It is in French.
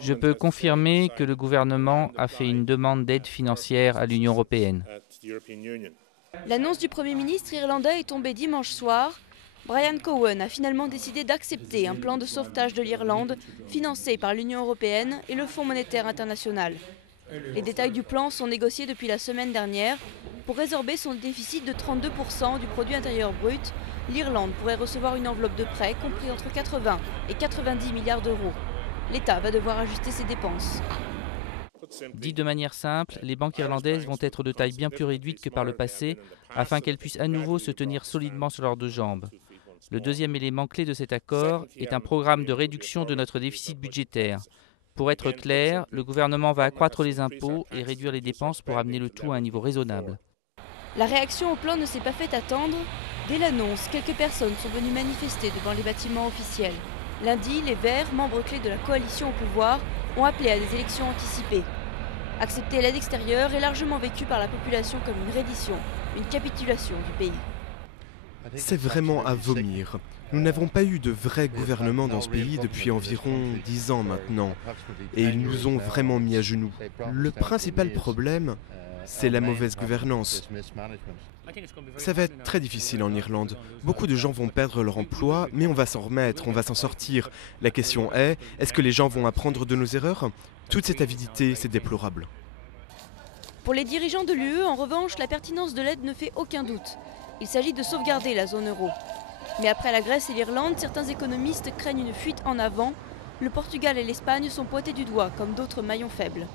Je peux confirmer que le gouvernement a fait une demande d'aide financière à l'Union européenne. L'annonce du Premier ministre irlandais est tombée dimanche soir. Brian Cowen a finalement décidé d'accepter un plan de sauvetage de l'Irlande financé par l'Union européenne et le Fonds monétaire international. Les détails du plan sont négociés depuis la semaine dernière. Pour résorber son déficit de 32% du produit intérieur brut, l'Irlande pourrait recevoir une enveloppe de prêts compris entre 80 et 90 milliards d'euros. L'État va devoir ajuster ses dépenses. Dit de manière simple, les banques irlandaises vont être de taille bien plus réduite que par le passé, afin qu'elles puissent à nouveau se tenir solidement sur leurs deux jambes. Le deuxième élément clé de cet accord est un programme de réduction de notre déficit budgétaire. Pour être clair, le gouvernement va accroître les impôts et réduire les dépenses pour amener le tout à un niveau raisonnable. La réaction au plan ne s'est pas fait attendre. Dès l'annonce, quelques personnes sont venues manifester devant les bâtiments officiels. Lundi, les Verts, membres clés de la coalition au pouvoir, ont appelé à des élections anticipées. Accepter l'aide extérieure est largement vécu par la population comme une reddition, une capitulation du pays. C'est vraiment à vomir. Nous n'avons pas eu de vrai gouvernement dans ce pays depuis environ 10 ans maintenant. Et ils nous ont vraiment mis à genoux. Le principal problème, c'est la mauvaise gouvernance. Ça va être très difficile en Irlande. Beaucoup de gens vont perdre leur emploi, mais on va s'en remettre, on va s'en sortir. La question est-ce que les gens vont apprendre de nos erreurs? Toute cette avidité, c'est déplorable. Pour les dirigeants de l'UE, en revanche, la pertinence de l'aide ne fait aucun doute. Il s'agit de sauvegarder la zone euro. Mais après la Grèce et l'Irlande, certains économistes craignent une fuite en avant. Le Portugal et l'Espagne sont pointés du doigt comme d'autres maillons faibles.